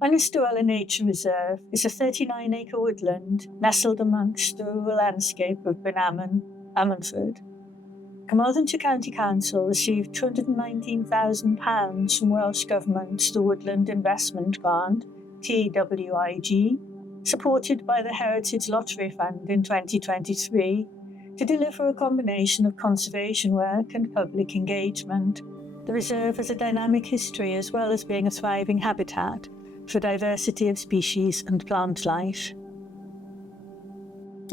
Ynysdawela Nature Reserve is a 39-acre woodland nestled amongst the rural landscape of Bryn Ammanford. Carmarthenshire County Council received £219,000 from Welsh Government the Woodland Investment Grant, TWIG, supported by the Heritage Lottery Fund in 2023, to deliver a combination of conservation work and public engagement. The reserve has a dynamic history as well as being a thriving habitat for diversity of species and plant life.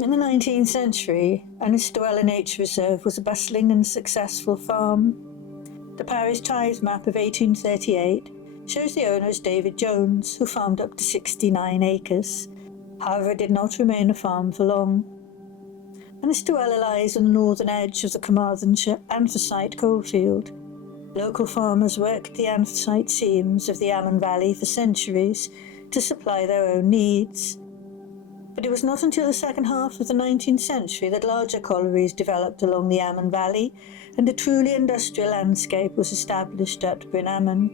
In the 19th century, Ynysdawela Nature Reserve was a bustling and successful farm. The parish tithe map of 1838 shows the owner as David Jones, who farmed up to 69 acres. However, it did not remain a farm for long. Ynysdawela lies on the northern edge of the Carmarthenshire anthracite coalfield. Local farmers worked the anthracite seams of the Amman Valley for centuries to supply their own needs. But it was not until the second half of the 19th century that larger collieries developed along the Amman Valley and a truly industrial landscape was established at Bryn Amman.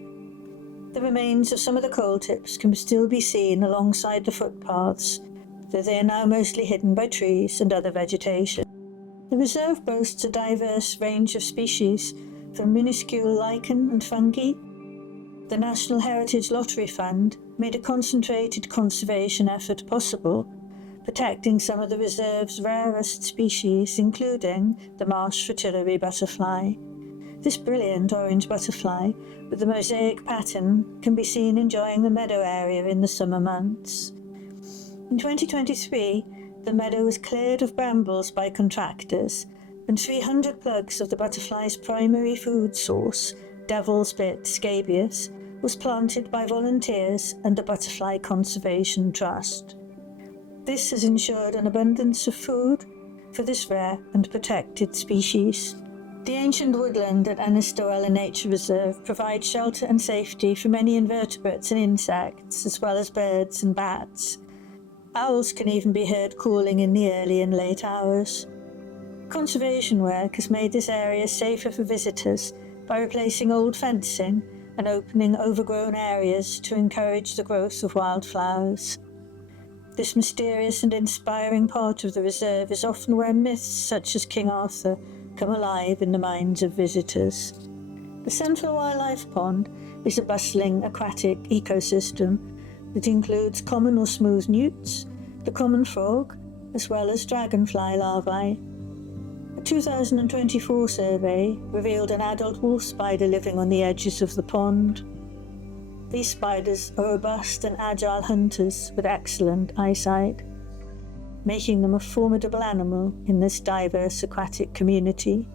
The remains of some of the coal tips can still be seen alongside the footpaths, though they are now mostly hidden by trees and other vegetation. The reserve boasts a diverse range of species, from minuscule lichen and fungi. The National Heritage Lottery Fund made a concentrated conservation effort possible, protecting some of the reserve's rarest species, including the marsh fritillary butterfly. This brilliant orange butterfly with the mosaic pattern can be seen enjoying the meadow area in the summer months. In 2023, the meadow was cleared of brambles by contractors, and 300 plugs of the butterfly's primary food source, devil's bit scabious, was planted by volunteers and the Butterfly Conservation Trust. This has ensured an abundance of food for this rare and protected species. The ancient woodland at Ynysdawela Nature Reserve provides shelter and safety for many invertebrates and insects, as well as birds and bats. Owls can even be heard calling in the early and late hours. Conservation work has made this area safer for visitors by replacing old fencing and opening overgrown areas to encourage the growth of wildflowers. This mysterious and inspiring part of the reserve is often where myths such as King Arthur come alive in the minds of visitors. The Central Wildlife Pond is a bustling aquatic ecosystem that includes common or smooth newts, the common frog, as well as dragonfly larvae. A 2024 survey revealed an adult wolf spider living on the edges of the pond. These spiders are robust and agile hunters with excellent eyesight, making them a formidable animal in this diverse aquatic community.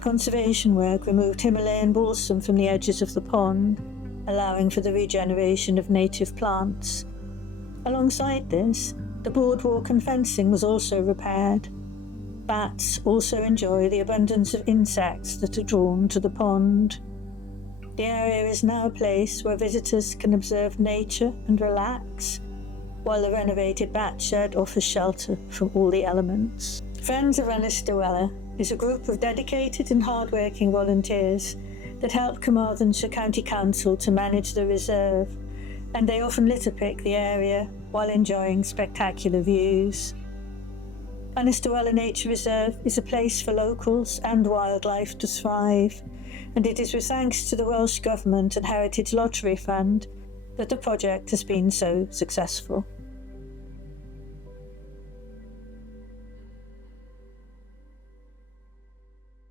Conservation work removed Himalayan balsam from the edges of the pond, allowing for the regeneration of native plants. Alongside this, the boardwalk and fencing was also repaired. Bats also enjoy the abundance of insects that are drawn to the pond. The area is now a place where visitors can observe nature and relax, while the renovated bat shed offers shelter from all the elements. Friends of Ynysdawela is a group of dedicated and hard-working volunteers that help Carmarthenshire County Council to manage the reserve, and they often litter pick the area while enjoying spectacular views. Ynysdawela Nature Reserve is a place for locals and wildlife to thrive, and it is with thanks to the Welsh Government and Heritage Lottery Fund that the project has been so successful.